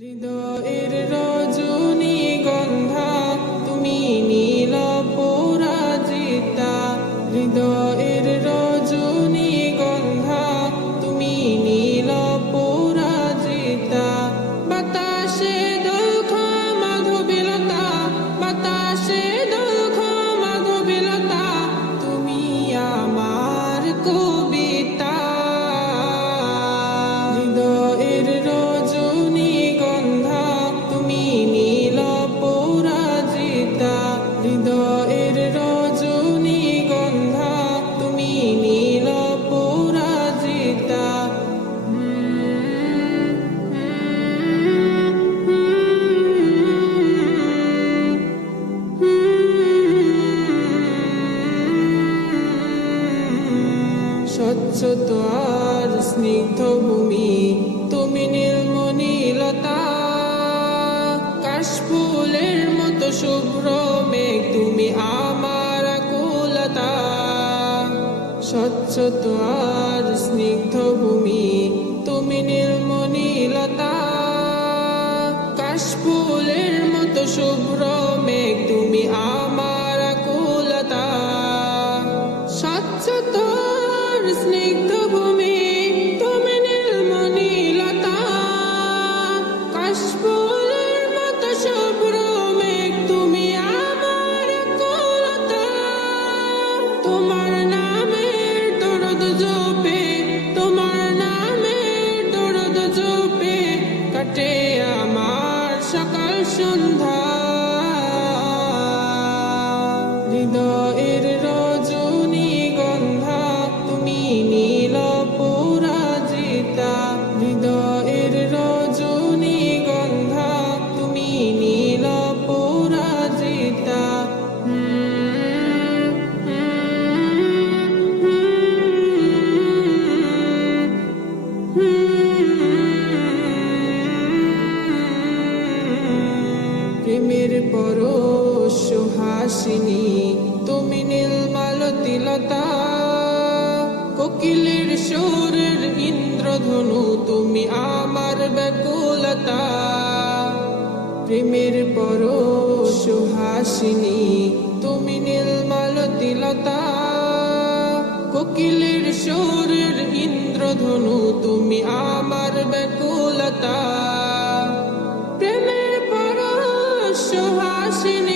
হৃদয়ের রজনীগন্ধা তুমি নীল পরাজিতা। হৃদয়ের রজনীগন্ধা তুমি নীল পরাজিতা। বাতাসে দোলখা মাধবীলতা, বাতাসে দোলখা মাধবীলতা, তুমি আমার কবিতা। হৃদয়ের রজনীগন্ধা তুমি নীল পরাজিতা। হৃদয়ের রজনীগন্ধা তুমি নীল পরাজিতা। স্বচ্ছ আর স্নিগ্ধ ভূমি তুমি নীলমণিলতা। কাশফুলের মতো শুভ্র মেঘ তুমি আমার আকুলতা। স্বচ্ছ আর স্নিগ্ধ ভূমি তুমি নীলমণিলতা। কাশফুলের মতো শুভ্র মেঘ তুমি আমার আকুলতা। স্বচ্ছ স্নিগ্ধ ভূমি তুমি নীলমণিলতা। কাশফুলের মতো শুভ্র মেঘ তুমি আমার আকুলতা। তোমার নামের দরদ জপে, তোমার নামের দরদ জপে কাটে আমার সকাল সন্ধ্যা। হৃদয়ের রজনীগন্ধা তুমি নীল পরাজিতা। হৃদয়ের রজনীগন্ধা তুমি নীল পরাজিতা। প্রেমের পরশ সুহাসিনী তুমি নীলমালতিলতা। কোকিলের সুরের ইন্দ্রধনু তুমি আমার ব্যাকুলতা। প্রেমের পরশ সুহাসিনী তুমি নীলমালতিলতা। কোকিলের সুরের ইন্দ্রধনু তুমি আমার ব্যাকুলতা। প্রেমের পরশ সুহাসিনী